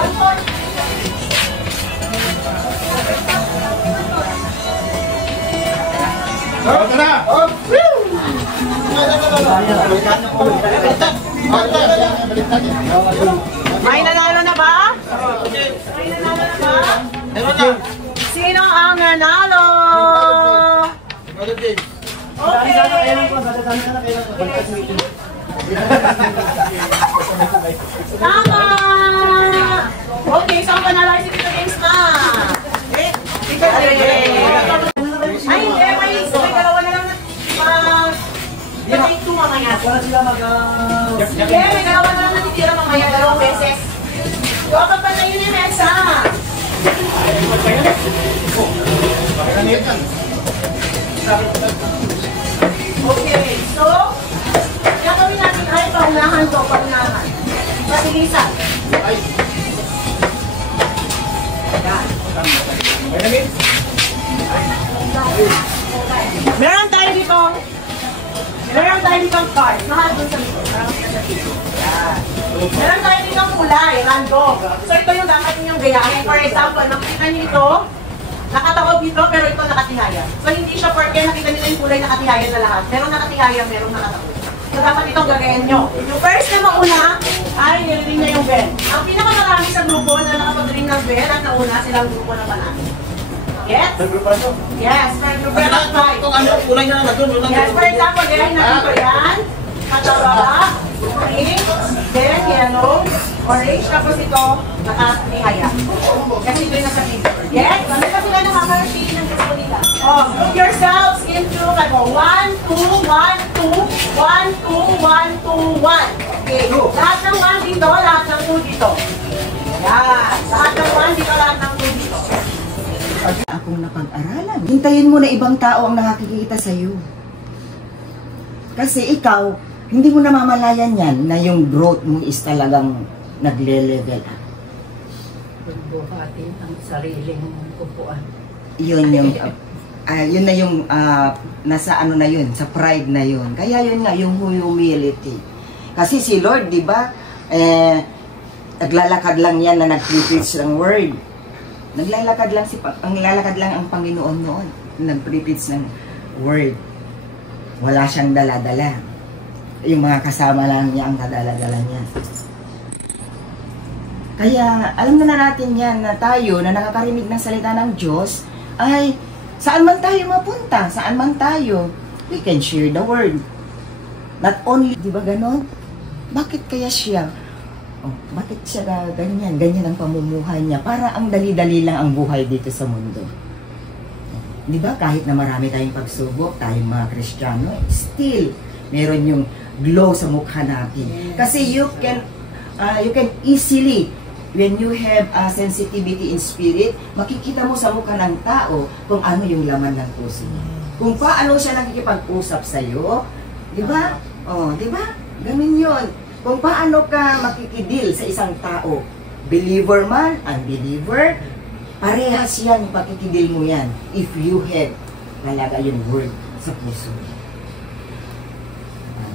May nanalo na ba? May nanalo na ba? Sino ang nanalo? Okay. Tama! Okay, so ang panalo ay si Tito James na. Ay, hindi. May dalawa na lang. May 2 mamaya. Sige, may dalawa na lang natitira mamaya. 2 beses. Huwag kang patayin yung mesa. Okay, so gagawin natin ay paunahan to, paunahan. Pasilisan. Meron tayo dito. Meron tayo dito card. Mahal dun sa dito. Meron tayo dito kulay, random. So ito yung dapat ninyong gayahin. For example, nakita niyo ito, nakatawag dito, pero ito nakatihaya. So hindi siya porque nakita niyo yung kulay nakatihaya na lahat. Meron nakatihaya, meron nakatawag. So dapat itong gagayin nyo. Yung first na mauna, ay nilirin niya yung bell. Ang pinakamarami sa grupo na nakapag-ring ng bell at nauna silang grupo na panalo. Yes? Yes, per group of 5. Yes, for example, gayahin natin ito yan. Kataba, pink, then yellow, orange, tapos ito, nakatihaya. Kasi ito yung nasa pink. Yes? Ano pa sila nakaka-shade ng gusto nila? Oh, put yourselves into, 1, 2, 1, 2, 1, 2, 1, 2, 1. Okay, lahat ng 1 dito, lahat ng 2 dito. Yan, lahat ng 1 dito, lahat ng 2 dito. Akong napag-aralan. Hintayin mo na ibang tao ang nakakikita sa'yo. Kasi ikaw, hindi mo namamalayan yan na yung growth mo is talagang nagle-level up. Pagbuhatin ang sariling upuan. Yun yung, yun na yung, nasa ano na yun, sa pride na yun. Kaya yun nga, yung humility. Kasi si Lord, di ba, naglalakad lang yan na nag-preach ng word. Naglalakad lang ang Panginoon noon. Nag-preach ng word. Wala siyang dala-dala. Yung mga kasama lang niya ang kadala-dala niya. Kaya alam na natin yan na tayo na nakakarinig ng salita ng Diyos ay saan man tayo mapunta, saan man tayo, we can share the word. Not only, di ba ganon? Bakit kaya siya? Oh, bakit siya ganyan? Ganyan ang pamumuhay niya. Para ang dali-dali lang ang buhay dito sa mundo. Di ba? Kahit na marami tayong pagsubok, tayong mga Kristiyano, still, meron yung glow sa mukha natin. Kasi you can easily, when you have a sensitivity in spirit, makikita mo sa mukha ng tao kung ano yung laman ng puso niya. Kung paano siya nakikipag-usap sa'yo, di ba? Oh, di ba? Ganun yun. Kung paano ka makikidil sa isang tao, believer man, unbeliever, parehas yan, pakikidil mo yan if you have talaga yung word sa puso.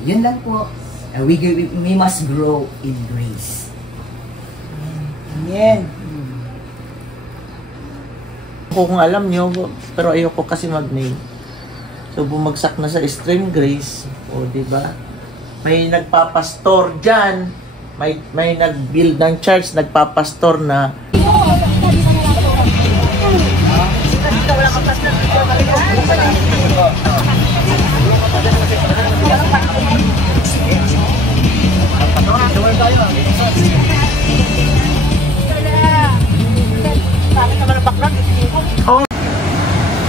Yun lang po. We must grow in grace. Amen. Kung alam nyo, pero ayoko kasi mag-name. So bumagsak na sa extreme grace, o di ba? May nagpapastor dyan, may nag-build ng church, nagpapastor na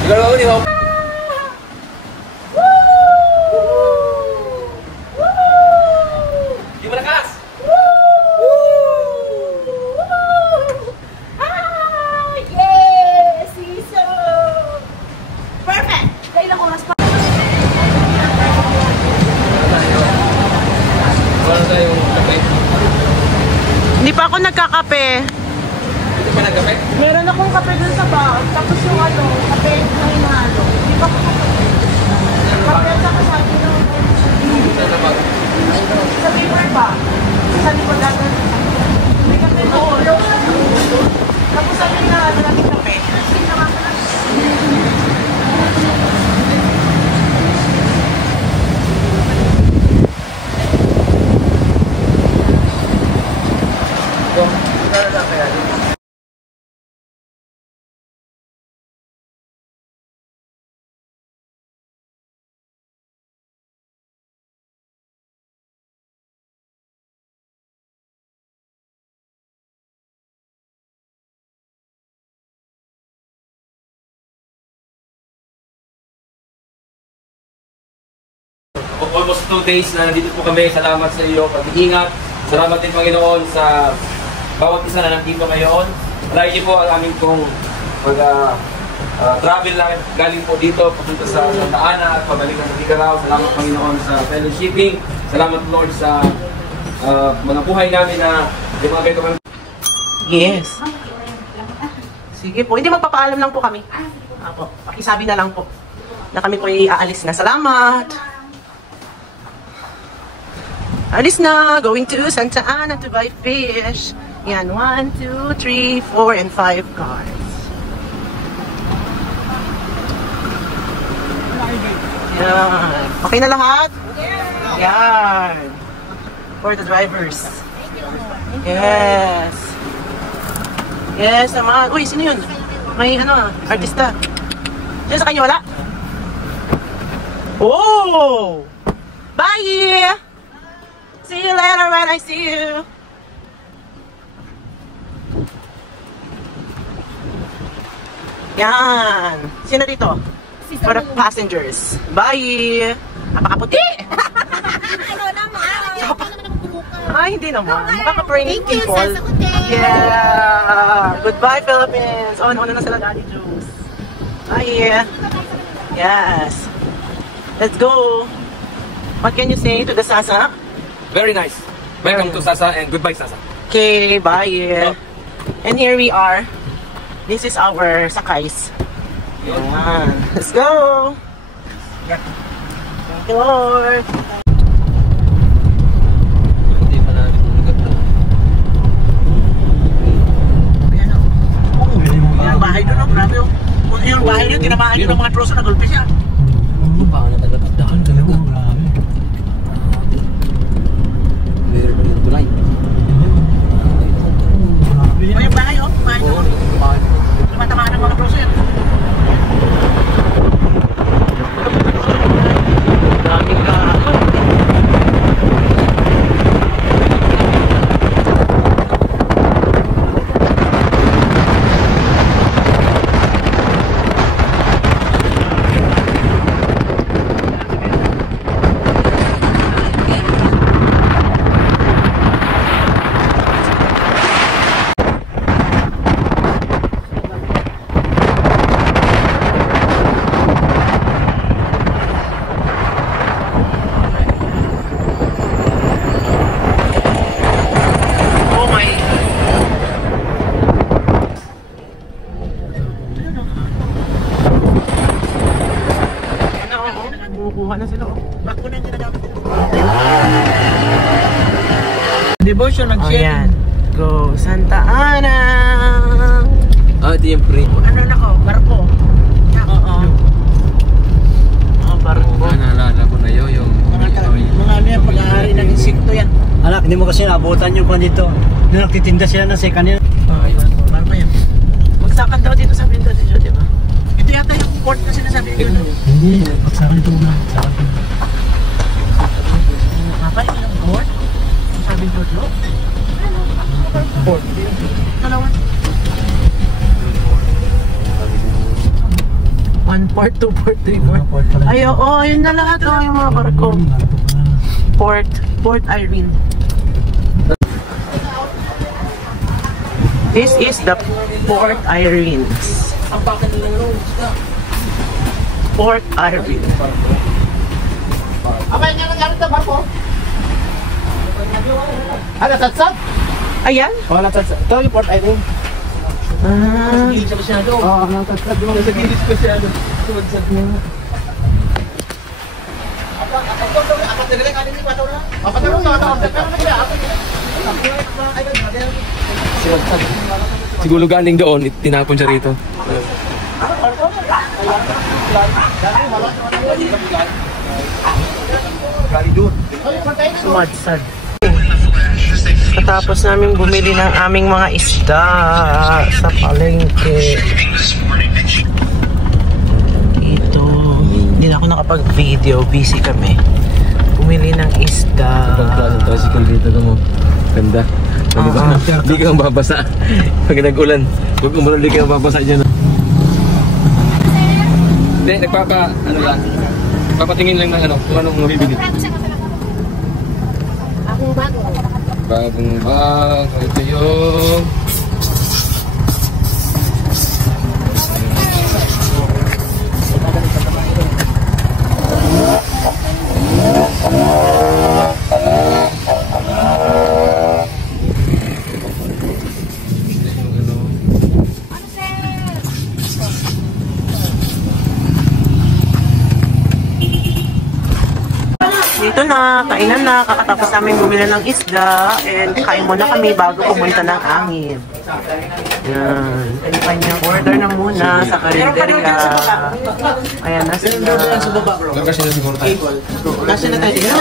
Siguro di mo. Di malakas. Yes! Siso! Perfect! Kailang oras pa? Wala tayong kape. Hindi pa ako nagkakape. Hindi pa nagkape? Meron akong kape dun sa bag. Tapos yung kape na hinahalo. Hindi pa ako kape at saka sabi nung sa paper ba? Sa likod natin. May kape na ulo. Tapos sabi na natin kape. Almost 2 days na nandito po kami. Salamat sa iyo, pag-iingat. Salamat din Panginoon sa bawat isa na nandito ngayon. Lagi po ang aming kong travel life galing po dito, papunta sa Santa Ana at pabalik ng Igaraw. Salamat Panginoon sa fellowshipping. Salamat Lord sa mga buhay namin na yung mga ganito kami. Yes. Sige po. Hindi, magpapaalam lang po kami. Apo, pakisabi na lang po na kami po aalis na. Salamat! Alis na! Going to Santa Ana to buy fish. Yan, 1, 2, 3, 4, and 5 cars. Yan. Okay na lahat? Yan. For the drivers. Yes. Yes, naman. Uy, sino yun? May artista. Sino sa kanya wala? Oh! Bye! See you later when I see you. Yan. Sino dito? For the passengers. Bye! Napakaputi! Ay, hindi naman. Makaka-praying people. Yeah! Goodbye, Philippines! Oh, nauna na sila Daddy Juice. Bye! Yes. Let's go! What can you say to the Sasa? Very nice. Welcome to Sasa and goodbye Sasa. Okay, bye! And here we are. This is our sakays. Yan. Let's go! Thank you, Lord! Yung bahay doon, grabe yung bahay doon, tinamaan yun ng mga troso, nagulpi siya. Baka natagdaan ka naman. Marami. Meron pa yung tulay. O yung bahay, bahay doon. Tumatamaan ng mga troso yan. Daming kaso. Kumukuha na sila. Bako na yung ginagamit nila. Devotion, nag-share. Ayan. Go Santa Ana! Ito yung pre. Ano na ko? Barko. Oo. Barko. Naalala ko na yun, yung mga ano yan, pag-aari ng insekto yan. Anak, hindi mo kasi naabutan yung pan dito. Nung nagtitinda sila ng second yan. Barko yan. Magsakan daw dito sa pinto si Jo, di ba? Ito yata yung port na sinasabi ko. Hindi, magsakan ito na. Papa, ito yung port? Sabi ko, Jo? Port. Dalawa. 1 port, 2 port, 3 port. Ay, oo, yun na lahat. Oh, yung mga barko. Port Irene. This is the Port Irene. Port Irene. Abay niya lang ganito ba po? Ano, satsat? Ayan? Oo, nasatsat. Ito yung Port Irene. Ah. Oo, nasatsat yung nasa gilid ko siya. Sumadsat niya. Siguro galing doon, tinapon siya rito. Sumadsad. Katapos namin bumili ng aming mga isda sa palengke. Ito, hindi na ako nakapag-video, busy kami. Bumili ng isda. Tricycle dito ka mo. Ganda. Hindi ka mababasa. Pag nag-ulan, huwag umulan, hindi ka mababasa dyan. Hindi, ano lang. Papatingin lang ng ano, kung anong mabibili. Bagong bag. Ito yung... Dito na, kainan na, kakatapos namin bumili ng isda and kain muna kami bago pumunta ng hangin. Yan. Kanya-kanyang order na muna sa karinderya. Ayan na sila. Kasi na siguro tayo. Kasi na tayo dito.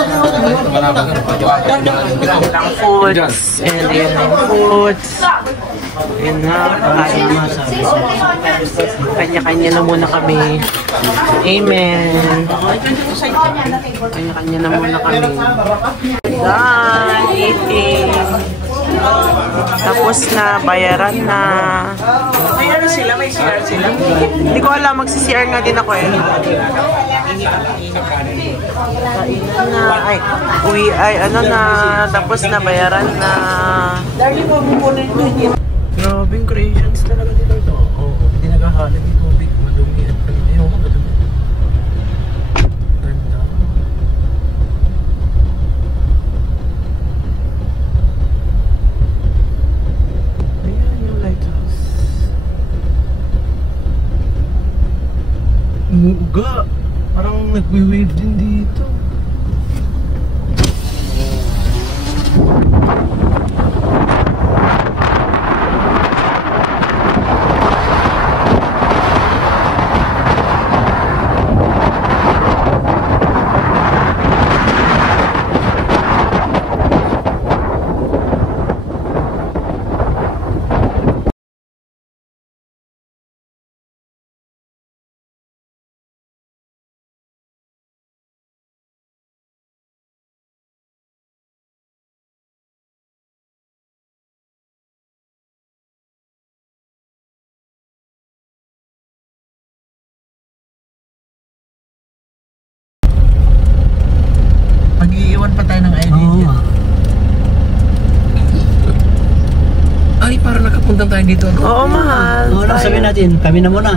Ilang foods. And ayan na yung foods. Ayan na, kakain na. Kanya-kanya na muna kami. Amen. Kanya-kanya na muna kami. Done eating. Tapos na, bayaran na. May ano sila? May CR sila? Hindi ko alam, magsi-CR nga din ako eh. Kainan na. Ay, uwi, ay ano na. Tapos na, bayaran na. Grabing creations talaga dito. Oo, hindi naghahalin yung tubig. Madumi yan. Ayaw ko madumi. Ganda. Ayan yung lighthouse. Umuuga. Parang nagwe-wave din dito. Mag-iiwan pa tayo ng ID niya. Ay, parang nakapuntang tayo dito. Oo, mahal. Oo, sabihin natin, kami na muna.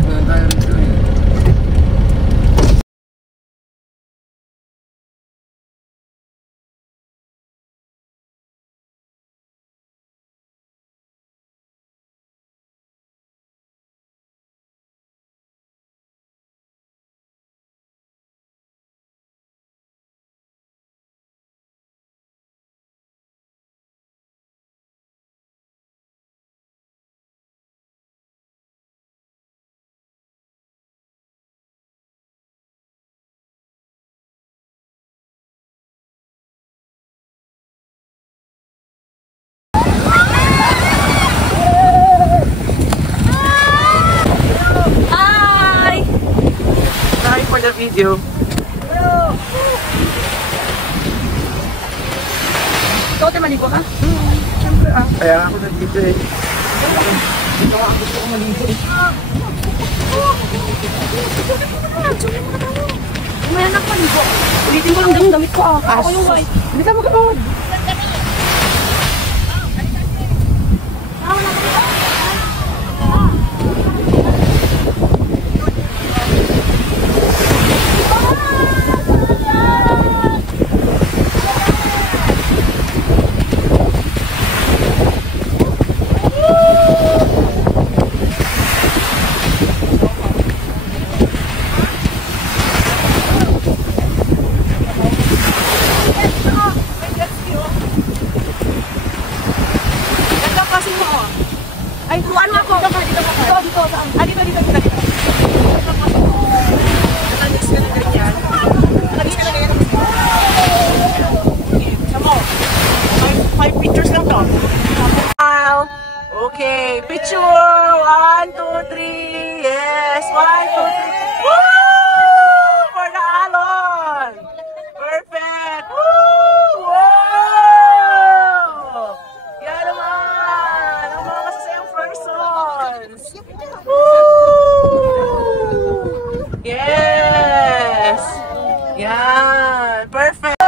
For the video. Ikaw, maligo ka? Siyempre Kaya ako nandito eh. May anak pa dito. Ulitin ko lang yung damit ko. Ako yung white. Hindi ka magkabawad. Ay, tuwan mo ako. Dito. Ah, dito. Alis ka na ganyan. Sama. 5 pictures lang to. Okay, picture. 1, 2, 3. Yes, 1, 2, 3. Woo! For the Alon. Perfect. Woo! Wow! Yan naman. Ang mga masasayang persons. Woo! Yes. Yan. Perfect.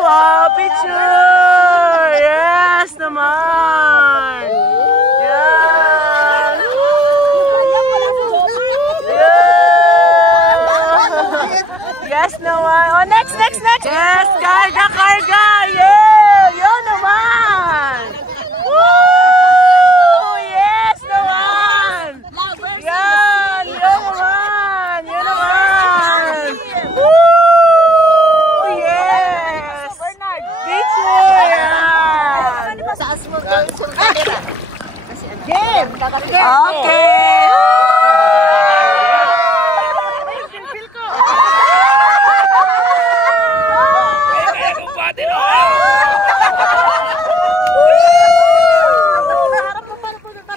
Wow, picture. Yes naman. Yan. Yes naman. Oh, next. Yes, karga. Yeah, yun naman. Woo! Yes naman. Yan, yun naman. Woo! Yes. Picture. Yan. Game. Okay.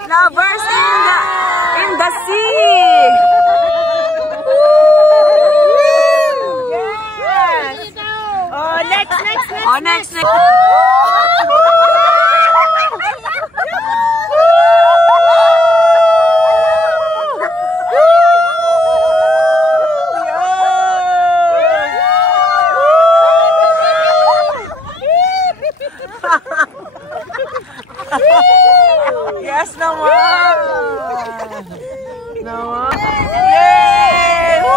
Lovers in the sea. Yes. Oh, next. Yes naman. Yay! Woo!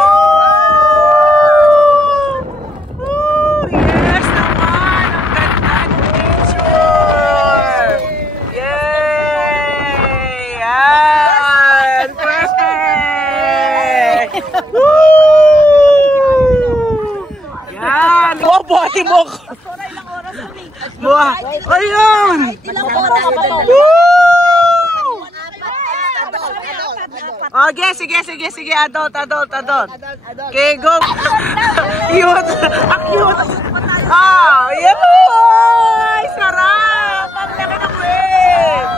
Yes naman. Ang ganda ng picture. Yay! Yan. Perfect. Woo! Yan. Oh, buhati mo ko. Ayun! Okay, sige. Adult. Okay, go. Cute. Cute. Yay! Sarap! Ang laki ng wave.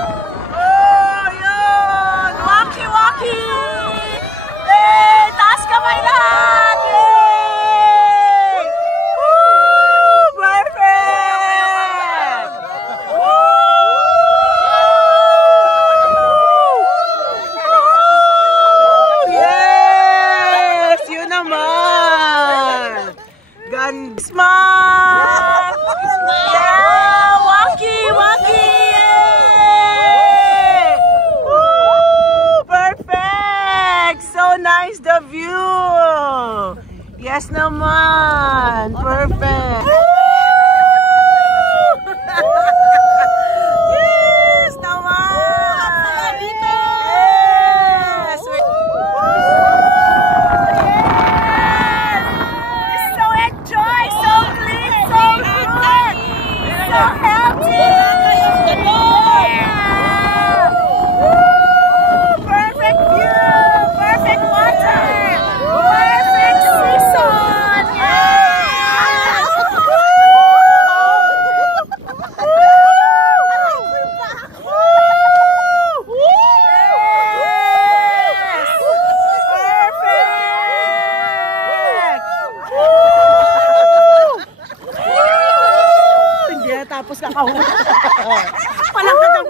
Oh, yun. Waki. Yay! Taas kamay lahat. Yay! Woo! Perfect! Yes! Yun naman! Smart! Yeah! Waki! Yay! Woo! Perfect! So nice the view! Yes naman! Perfect! Yes naman! Yes! So enjoy! So clean! So good! So healthy! Perfect view! Perfect water! Perfect season! Yes!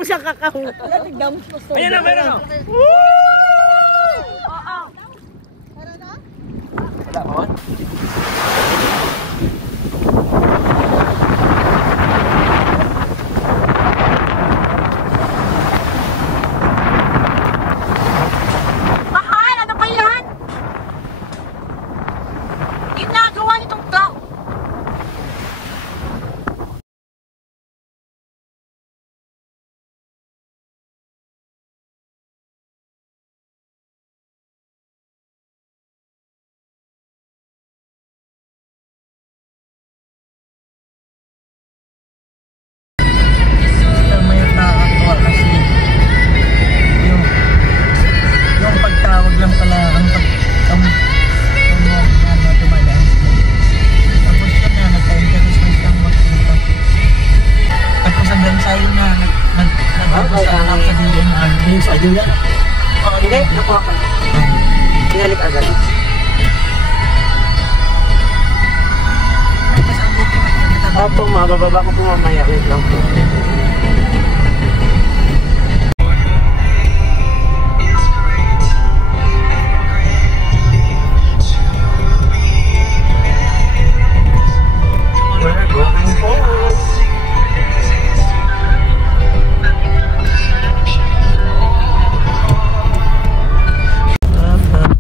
siya kakahu. Ayan na, meron na. Wala on? Mahal, ano ba yan? Ginagawa nitong tao. May nakakatuwa kasi yung pagtawag lang pala ang pagtawag na tumalaan sila. Tapos siya na nagka-interest na siyang magpunta. Tapos hanggang sa'yo na nagpapasa lang sa DNR. Yung sa'yo yan? Oo, hindi. Nakuha ka. Pinalik agad. Opo, mabababa ko po mamaya. Wait lang po. We're going forward.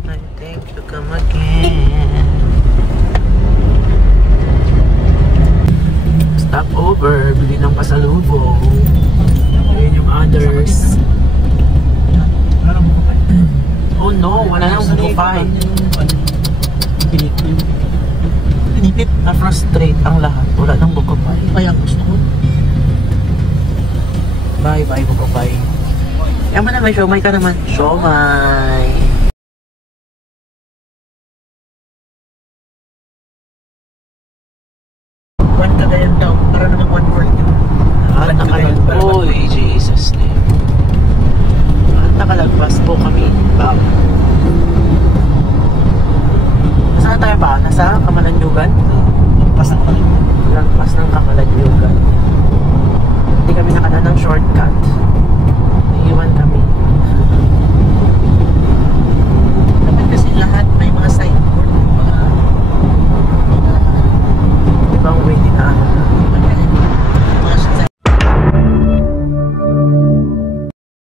I think to come again. Stop over, bili ng pasalubong. Ayun yung others. Oh no, wala nang bukupay. Pinipit na frustrate ang lahat. Wala nang bukupay. Kaya gusto ko. Bye bye bukupay. Yaman na, may siomay ka naman. Siomay. One Cagayan daw. Para naman 140. Uy, Jesus name. Nakalagpas po kami. Bab. Saan tayo pa? Nasa Kamalanyugan? Pasang pa rin. Lagpas ng Kamalanyugan. Hindi kami nakana ng shortcut.